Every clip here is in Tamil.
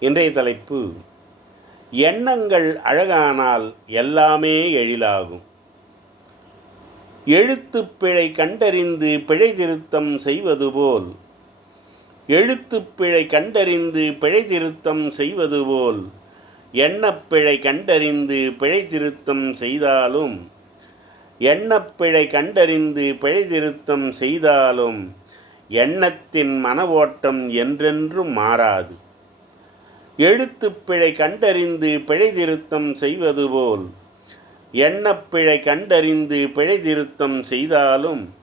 இன்றைய தலைப்பு எண்ணங்கள் அழகானால் எல்லாமே எழிலாகும். எழுத்துப்பிழை கண்டறிந்து பிழை திருத்தம் செய்வது போல் எழுத்துப் பிழை கண்டறிந்து பிழை திருத்தம் செய்வது போல் எண்ணப்பிழை கண்டறிந்து பிழை திருத்தம் செய்தாலும் எண்ணப்பிழை கண்டறிந்து பிழை திருத்தம் செய்தாலும் எண்ணத்தின் மன ஓட்டம் என்றென்றும் மாறாது. எழுத்துப்பிழை கண்டறிந்து பிழை திருத்தம் செய்வது போல். எண்ணப்பிழை கண்டறிந்து பிழை திருத்தம் செய்தாலும்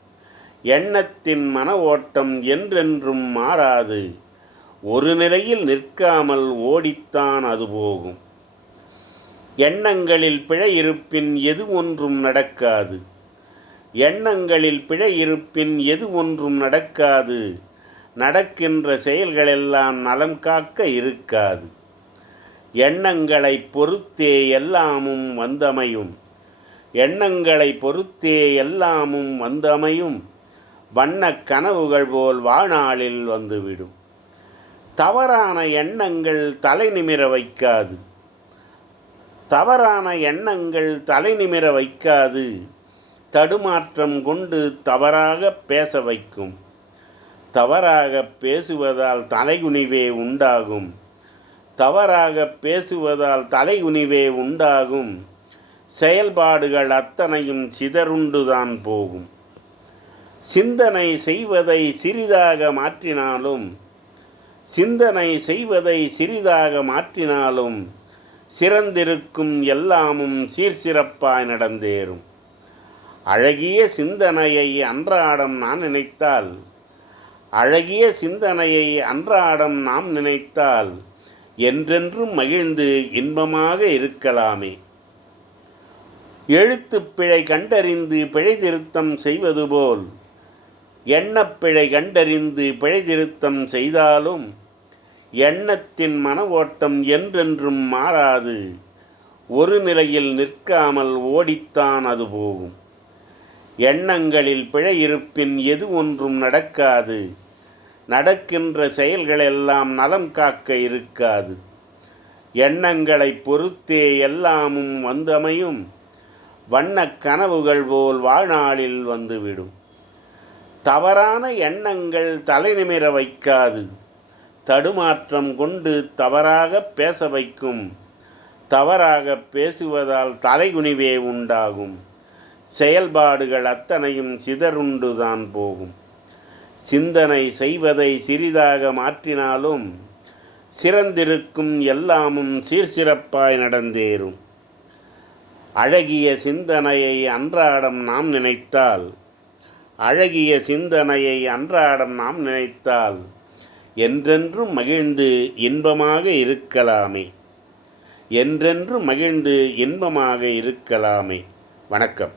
எண்ணத்தின் மன ஓட்டம் என்றென்றும் மாறாது. ஒரு நிலையில் நிற்காமல் ஓடித்தான் அது போகும். எண்ணங்களில் பிழை இருப்பின் எது ஒன்றும் நடக்காது. எண்ணங்களில் பிழை இருப்பின் எது ஒன்றும் நடக்காது. நடக்கின்ற செயல்களெல்லாம் நலம் காக்க இருக்காது. எண்ணங்களை பொறுத்தே எல்லாமும் வந்தமையும். எண்ணங்களை பொறுத்தே எல்லாமும் வந்தமையும். வண்ணக் கனவுகள் போல் வாழ்நாளில் வந்துவிடும். தவறான எண்ணங்கள் தலை நிமிர வைக்காது. தவறான எண்ணங்கள் தலை நிமிர வைக்காது. தடுமாற்றம் கொண்டு தவறாக பேச வைக்கும். தவறாக பேசுவதால் தலைகுனிவே உண்டாகும். தவறாக பேசுவதால் தலைகுனிவே உண்டாகும். செயல்பாடுகள் அத்தனையும் சிதறுண்டுதான் போகும். சிந்தனை செய்வதை சிறிதாக மாற்றினாலும் சிந்தனை செய்வதை சிறிதாக மாற்றினாலும் சிறந்திருக்கும் எல்லாமும் சீர்சிறப்பாய் நடந்தேறும். அழகிய சிந்தனையை அன்றாடம் நான் நினைத்தால் அழகிய சிந்தனையை அன்றாடம் நாம் நினைத்தால் என்றென்றும் மகிழ்ந்து இன்பமாக இருக்கலாமே. எழுத்துப் பிழை கண்டறிந்து பிழை திருத்தம் செய்வது போல் எண்ணப்பிழை கண்டறிந்து பிழை திருத்தம் செய்தாலும் எண்ணத்தின் மன ஓட்டம் என்றென்றும் மாறாது ஒரு நிலையில் நிற்காமல் ஓடித்தான் அது போகும். எண்ணங்களில் பிழை இருப்பின் எது ஒன்றும் நடக்காது. நடக்கின்ற செயல்களெல்லாம் நலம் காக்க இருக்காது. எண்ணங்களை பொறுத்தே எல்லாமும் வந்தமையும் வண்ணக் கனவுகள் போல் வாழ்நாளில் வந்துவிடும். தவறான எண்ணங்கள் தலைநிமிர வைக்காது. தடுமாற்றம் கொண்டு தவறாக பேச வைக்கும். தவறாக பேசுவதால் தலைகுனிவே உண்டாகும். செயல்பாடுகள் அத்தனையும் சிதறுண்டுதான் போகும். சிந்தனை செய்வதை சிறிதாக மாற்றினாலும் சிறந்திருக்கும் எல்லாமும் சீர்சிறப்பாய் நடந்தேறும். அழகிய சிந்தனையை அன்றாடம் நாம் நினைத்தால் அழகிய சிந்தனையை அன்றாடம் நாம் நினைத்தால் என்றென்றும் மகிழ்ந்து இன்பமாக இருக்கலாமே. என்றென்றும் மகிழ்ந்து இன்பமாக இருக்கலாமே. வணக்கம்.